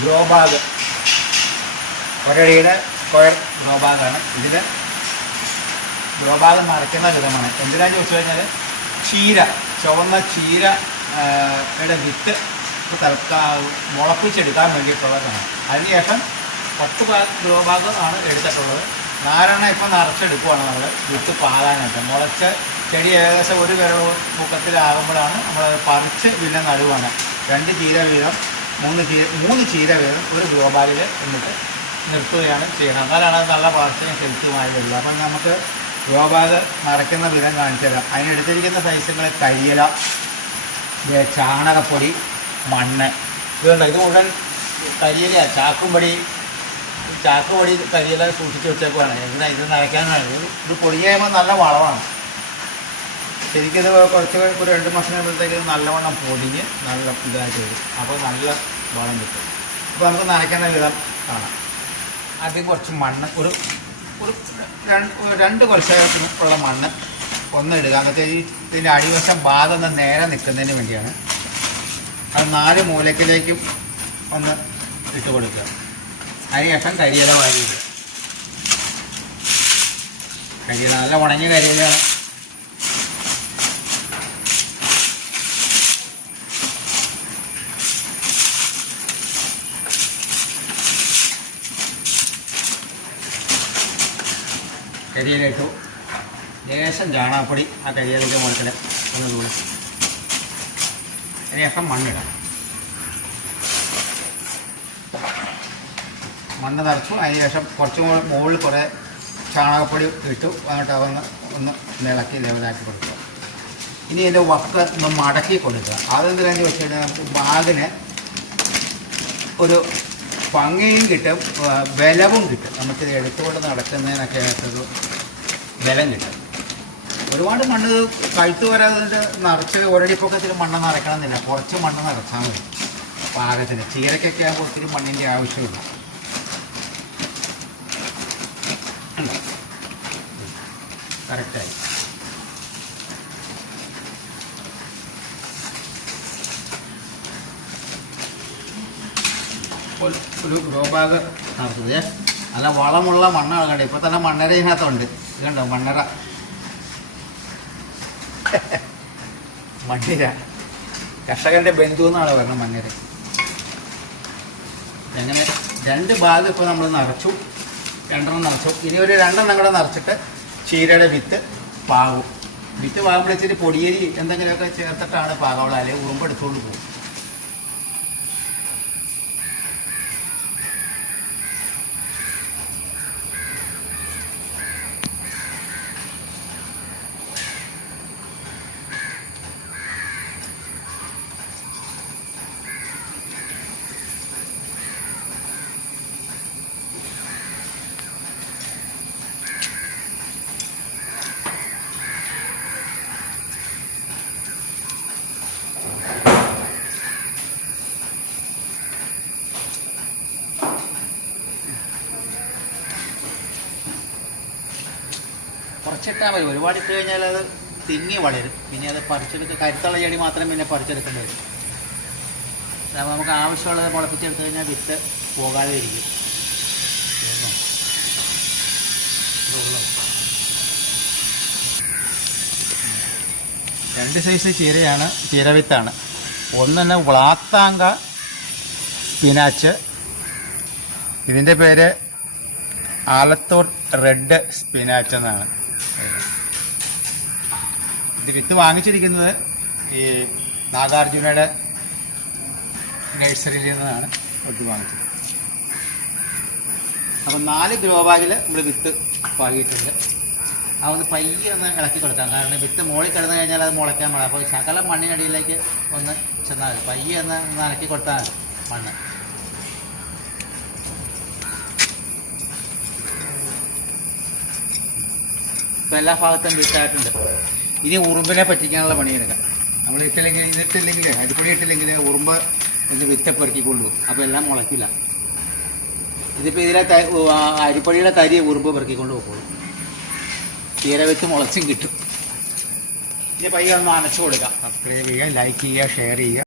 Grow bag, ഒരടിയുടെ square grow ബാഗാണ്. ഇതിന് grow bag നിറയ്ക്കുന്ന വിധമാണ്. എന്തിനാന്ന് ചോദിച്ചു കഴിഞ്ഞാൽ ചീര, ചുവന്ന ചീരയുടെ വിത്ത് മുളപ്പിച്ചെടുക്കാൻ വേണ്ടിയിട്ടുള്ളതാണ്. അതിനുശേഷം 10 ഗ്രോ ബാഗ് ആണ് എടുത്തിട്ടുള്ളത്. നാരണ ഇപ്പം നിറച്ചെടുക്കുവാണ് നമ്മൾ വിത്ത് പാകാനായിട്ട്. മുളച്ച ചെടി ഏകദേശം 1 വിരൽ തൂക്കത്തിലാകുമ്പോഴാണ് നമ്മളത് പറിച്ച് പിന്നെ നടുവാണ്. 2 ചീര വീതം 3 ചീര വീതം ഒരു ഗ്രോ ബാഗിൽ എന്നിട്ട് നിർത്തുകയാണ് ചെയ്യണം. എന്നാലാണ് അത് നല്ല വളർച്ചയും ഹെൽത്തുമായി വരില്ല. അപ്പം നമുക്ക് ഗ്രോ ബാഗ് നിറയ്ക്കുന്ന വിധം കാണിച്ചു തരാം. അതിനെടുത്തിരിക്കുന്ന സൈസുകൾ കരിയില, ചാണകപ്പൊടി, മണ്ണ്. ഇതുണ്ട്, ഇത് മുഴുവൻ കരിയില, ചാക്കുപൊടി കരിയില സൂക്ഷിച്ച് വെച്ചേക്കുവാണ്. ഇത് നനയ്ക്കാനാണ്. ഇത് പൊടിയുമ്പോൾ നല്ല വളമാണ്. ശരിക്കും ഇത് കുറച്ച് ഒരു 2 മാസം കഴിയുമ്പോഴത്തേക്ക് നല്ലവണ്ണം പൊടിഞ്ഞ് നല്ല ഇതായിട്ട് വരും. അപ്പോൾ നല്ല വളം കിട്ടും. അപ്പോൾ നമുക്ക് നനയ്ക്കുന്ന വിധം കാണാം. ആദ്യം കുറച്ച് മണ്ണ്, ഒരു 2 കുറച്ചുള്ള മണ്ണ് ഇടുക. എന്നിട്ട് ഇതിൻ്റെ അടിവശം ഭാഗം നേരെ നിൽക്കുന്നതിന് വേണ്ടിയാണ്. അത് 4 മൂലക്കിലേക്കും ഒന്ന് ഇട്ട് കൊടുക്കുക. അതിനുശേഷം കരിയില വാരി ഇടുക. കരിയില നല്ല ഉണങ്ങിയ കരിയിലയാണ്. കരിയില ഇട്ടു. ലേശം ചാണകപ്പൊടി ആ കരിയിലേക്ക് മുളക്കിൽ ഒന്നുകൂടെ. അതിനുശേഷം മണ്ണിടാം. മണ്ണ് നിറച്ചു. അതിനുശേഷം കുറച്ചും കൂടെ മുകളിൽ കുറേ ചാണകപ്പൊടി ഇട്ടു. എന്നിട്ട് ഒന്ന് ഇളക്കി ലെവലാക്കി കൊടുക്കുക. ഇനി ഇതിൻ്റെ വക്ക് ഒന്ന് മടക്കി കൊടുക്കുക. അതെന്തിനാന്ന് വെച്ച് കഴിഞ്ഞാൽ നമുക്ക് ബാഗിന് ഒരു ഭംഗിയും കിട്ടും, ബലവും കിട്ടും. നമുക്കിത് എടുത്തുകൊണ്ട് നടക്കുന്നതിനൊക്കെ ആയിട്ടൊരു ബലം കിട്ടും. ഒരുപാട് മണ്ണ് കഴുത്ത് വരാതെ നിറച്ച് ഒരടിപ്പൊക്കത്തിൽ മണ്ണ് നിറയ്ക്കണമെന്നില്ല. കുറച്ച് മണ്ണ് നിറച്ചാൽ മതി പാകത്തിന്. ചീരക്കൊക്കെ ആകുമ്പോൾ ഒത്തിരി മണ്ണിൻ്റെ ആവശ്യമില്ല. കറക്റ്റായി. ഒരു ഗ്രോ ബാഗ് നടത്തുന്നത് നല്ല വളമുള്ള മണ്ണാണ്. കണ്ടോ, ഇപ്പോൾ തന്നെ മണ്ണര ഇതിനകത്തുണ്ട്. ഇതുണ്ടോ മണ്ണര, മണ്ണിര. കർഷകൻ്റെ ബന്ധു എന്നാണ് പറയുന്നത് മണ്ണിര. അങ്ങനെ 2 ബാഗ് ഇപ്പോൾ നമ്മൾ നിറച്ചു. 2 നിറച്ചു. ഇനി ഒരു 2 കൂടെ നിറച്ചിട്ട് ചീരയുടെ വിത്ത് പാകും. വിത്ത് പാകുമ്പോൾ ഇച്ചിരി പൊടിയേരി എന്തെങ്കിലുമൊക്കെ ചേർത്തിട്ടാണ് പാകമുള്ള, അല്ലെങ്കിൽ ഉറുമ്പെടുത്തുകൊണ്ട് പോകും. കുറച്ചിട്ടാൽ മതി. ഒരുപാട് ഇട്ട് കഴിഞ്ഞാൽ അത് തിങ്ങി വളരും. പിന്നെ അത് പറിച്ചെടുക്കുക, കരുത്തുള്ള ചെടി മാത്രം പിന്നെ പറിച്ചെടുക്കേണ്ടി വരും. അപ്പോൾ നമുക്ക് ആവശ്യമുള്ളത് മുളപ്പിച്ചെടുത്തു കഴിഞ്ഞാൽ വിത്ത് പോകാതെ ഇരിക്കും. 2 സൈസ് ചീരയാണ്, ചീരവിത്താണ്. ഒന്ന് വ്ളാത്താങ്ക സ്പിനാച്ച്. ഇതിൻ്റെ പേര് ആലത്തൂർ റെഡ് സ്പിനാച്ച് എന്നാണ്. ഇത് വിത്ത് വാങ്ങിച്ചിരിക്കുന്നത് ഈ നാഗാർജുനയുടെ നഴ്സറിയിൽ നിന്നാണ് വിത്ത് വാങ്ങിച്ചത്. അപ്പം 4 ഗ്രോ ബാഗിൽ നമ്മൾ വിത്ത് പാകിയിട്ടുണ്ട്. അതൊന്ന് പയ്യെ ഒന്ന് ഇളക്കി കൊടുക്കാം. കാരണം വിത്ത് മുകളിൽ കിടന്നു കഴിഞ്ഞാൽ അത് മുളയ്ക്കാൻ പാടില്ല. അപ്പോൾ ശകലം മണ്ണിനടിയിലേക്ക് ഒന്ന് ചെന്നാൽ മതി. പയ്യെ ഒന്ന് ഇളക്കി കൊടുത്താൽ മതി മണ്ണ്. ഇപ്പം എല്ലാ ഭാഗത്തും വിത്തായിട്ടുണ്ട്. ഇനി ഉറുമ്പിനെ പറ്റിക്കാനുള്ള പണിയെടുക്കാം. നമ്മൾ ഇതിട്ടില്ലെങ്കിൽ അരിപ്പൊടി ഇട്ടില്ലെങ്കിൽ ഉറുമ്പ് ഒന്ന് വിത്ത് പെറുക്കിക്കൊള്ളു. അപ്പോൾ എല്ലാം മുളയ്ക്കില്ല. ഇതിപ്പോൾ ഇതിലെ അരിപ്പൊടിയുടെ തരി ഉറുമ്പ് പെറുക്കിക്കൊണ്ട് പോകുള്ളൂ. ചീര വെച്ച് മുളച്ചും കിട്ടും. ഇനി പയ്യെ ഒന്ന് അനച്ചു കൊടുക്കാം. സബ്സ്ക്രൈബ് ചെയ്യുക, ലൈക്ക് ചെയ്യുക, ഷെയർ ചെയ്യുക.